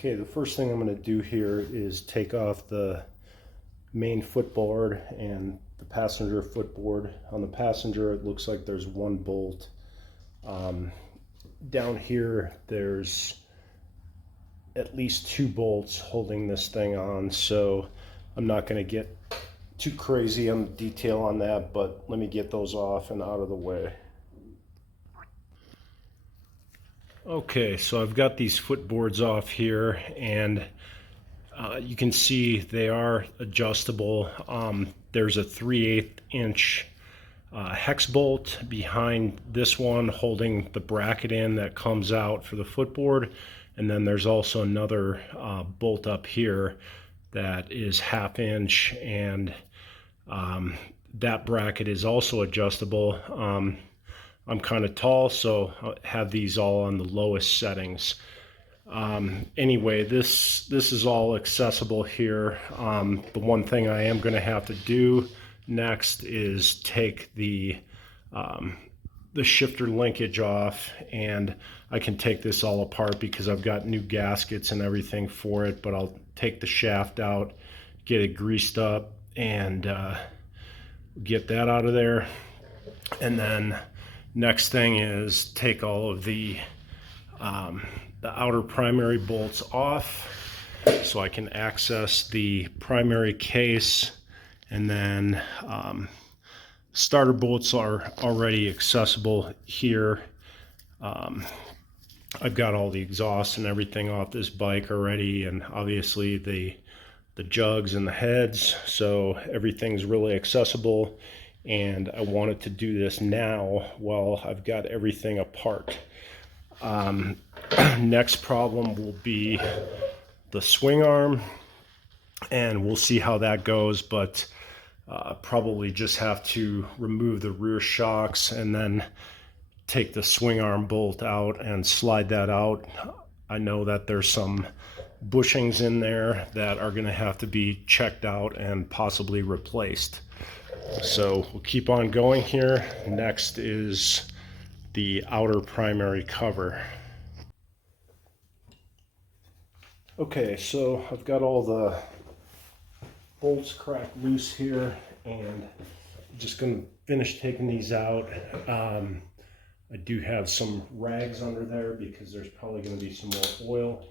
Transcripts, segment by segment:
Okay, the first thing I'm going to do here is take off the main footboard and the passenger footboard. On the passenger, it looks like there's one bolt. Down here, there's at least two bolts holding this thing on, so I'm not going to get too crazy on the detail on that, but let me get those off and out of the way. Okay, so I've got these footboards off here, and you can see they are adjustable. There's a 3/8 inch hex bolt behind this one holding the bracket in that comes out for the footboard, and then there's also another bolt up here that is 1/2 inch, and that bracket is also adjustable. I'm kind of tall, so I have these all on the lowest settings. Anyway, this is all accessible here. The one thing I am going to have to do next is take the shifter linkage off, and I can take this all apart because I've got new gaskets and everything for it, but I'll take the shaft out, get it greased up, and get that out of there. And then next thing is take all of the outer primary bolts off so I can access the primary case, and then starter bolts are already accessible here. I've got all the exhaust and everything off this bike already, and obviously the jugs and the heads, so everything's really accessible, and I wanted to do this now while I've got everything apart. Next problem will be the swing arm, and we'll see how that goes, but probably just have to remove the rear shocks and then take the swing arm bolt out and slide that out. I know that there's some bushings in there that are going to have to be checked out and possibly replaced. So we'll keep on going here. Next is the outer primary cover. Okay, so I've got all the bolts cracked loose here, and I'm just going to finish taking these out. I do have some rags under there because there's probably going to be some more oil.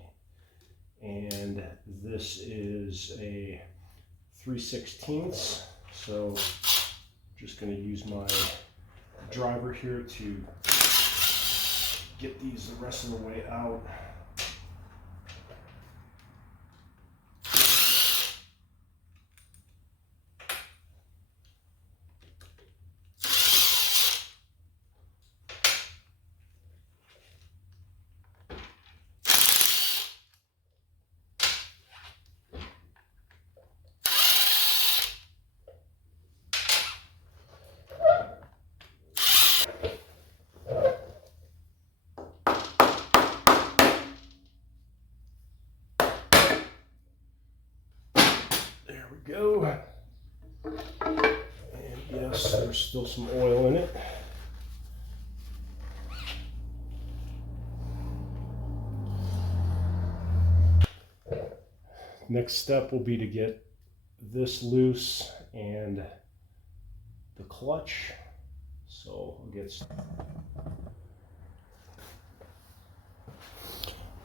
And this is a 3/16, so I'm just going to use my driver here to get these the rest of the way out. There we go. And yes, there's still some oil in it. Next step will be to get this loose and the clutch. So I'll get started.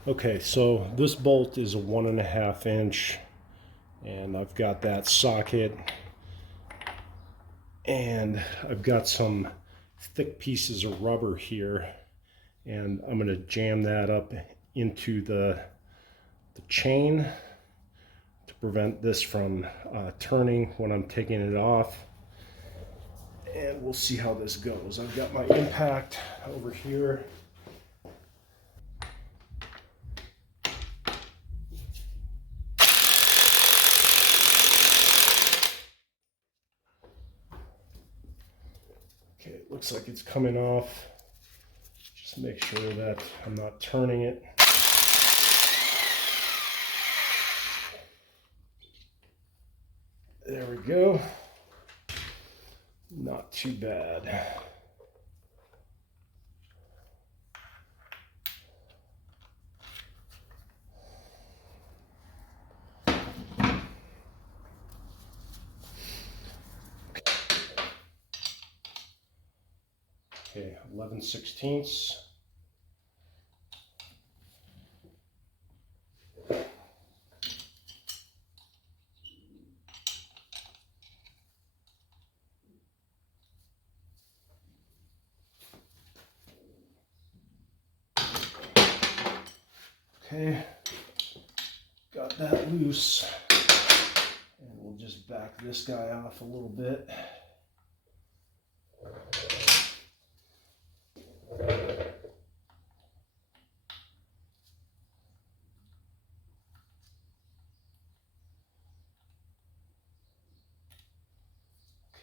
Okay, so this bolt is a 1.5 inch, and I've got that socket, and I've got some thick pieces of rubber here, and I'm going to jam that up into the chain to prevent this from turning when I'm taking it off. And we'll see how this goes. I've got my impact over here. Okay, it looks like it's coming off. Just make sure that I'm not turning it. There we go. Not too bad. Okay, 11/16. Okay, got that loose, and we'll just back this guy off a little bit.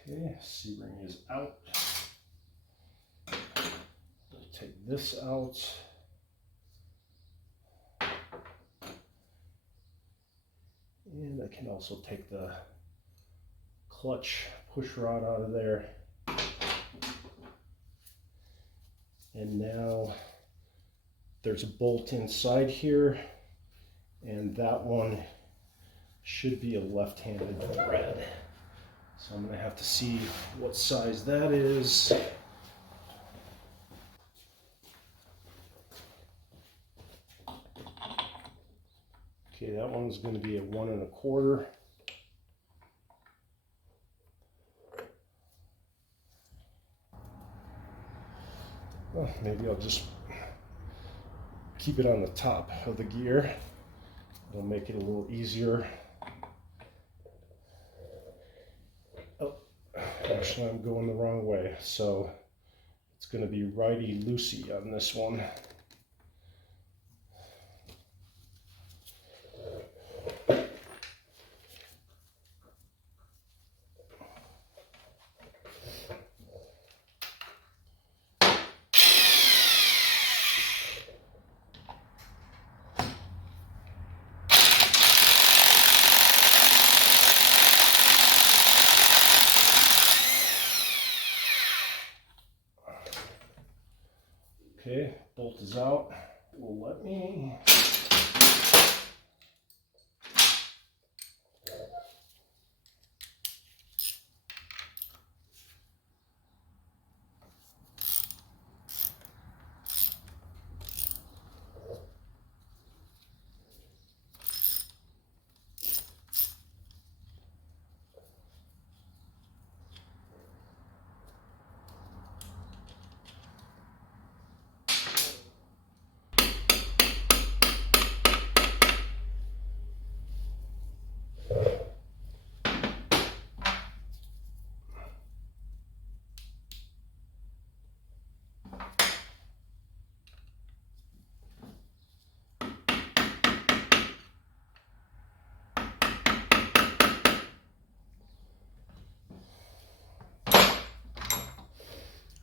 Okay, C-ring is out. We'll take this out. And I can also take the clutch push rod out of there. And now there's a bolt inside here, and that one should be a left-handed thread. So I'm going to have to see what size that is. Okay, that one's going to be a 1 1/4. Well, maybe I'll just keep it on the top of the gear. It'll make it a little easier. Oh, actually I'm going the wrong way. So it's going to be righty-loosey on this one. Okay, bolt is out. Will let me.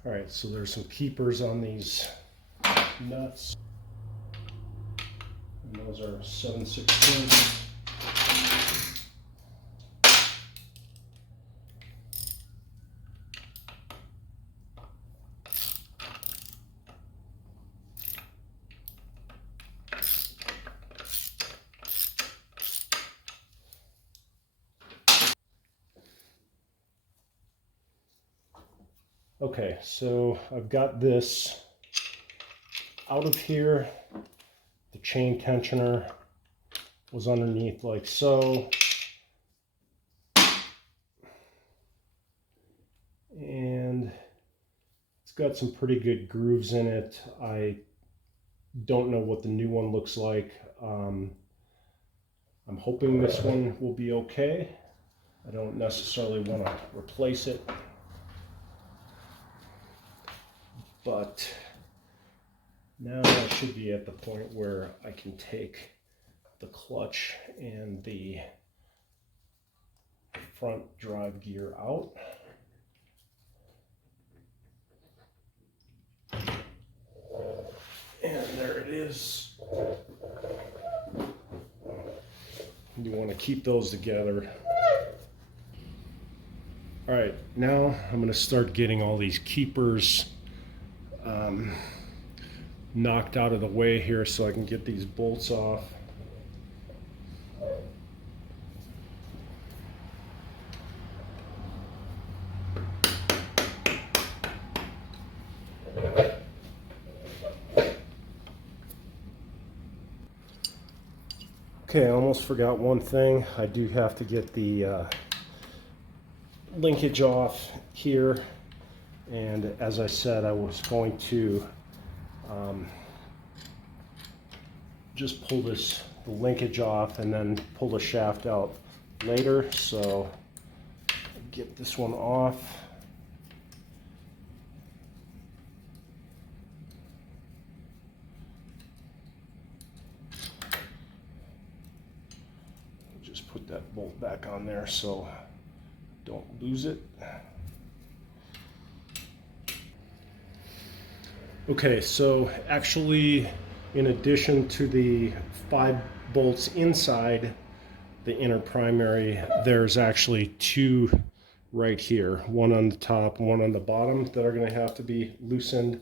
All right, so there's some keepers on these nuts, and those are 7/16. Okay, so I've got this out of here. The chain tensioner was underneath like so. And it's got some pretty good grooves in it. I don't know what the new one looks like. I'm hoping this one will be okay. I don't necessarily want to replace it. But now I should be at the point where I can take the clutch and the front drive gear out. And there it is. You want to keep those together. All right, now I'm going to start getting all these keepers knocked out of the way here so I can get these bolts off. Okay, I almost forgot one thing. I do have to get the linkage off here, and as I said, I was going to just pull the linkage off and then pull the shaft out later. So get this one off. Just put that bolt back on there so don't lose it. Okay, so actually, in addition to the 5 bolts inside the inner primary, there's actually 2 right here, one on the top, one on the bottom, that are going to have to be loosened.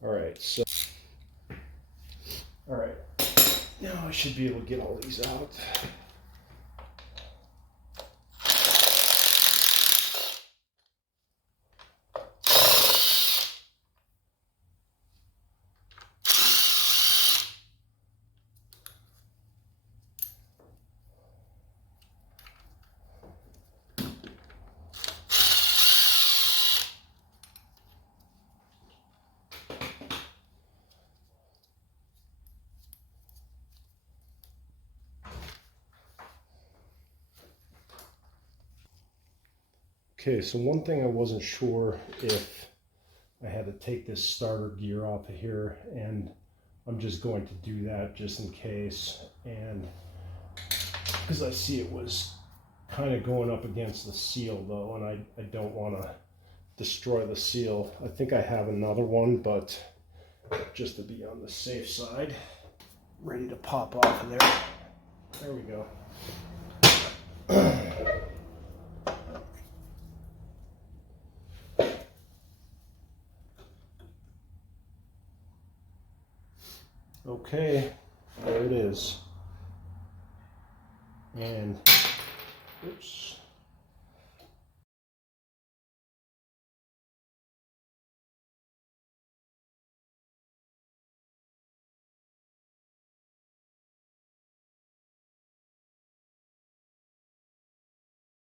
All right, so now I should be able to get all these out. Okay, so one thing I wasn't sure if I had to take this starter gear off of here, and I'm just going to do that just in case, and because I see it was kind of going up against the seal though, and I don't want to destroy the seal. I think I have another one, but just to be on the safe side, ready to pop off of there. There we go. Okay, there it is. And oops.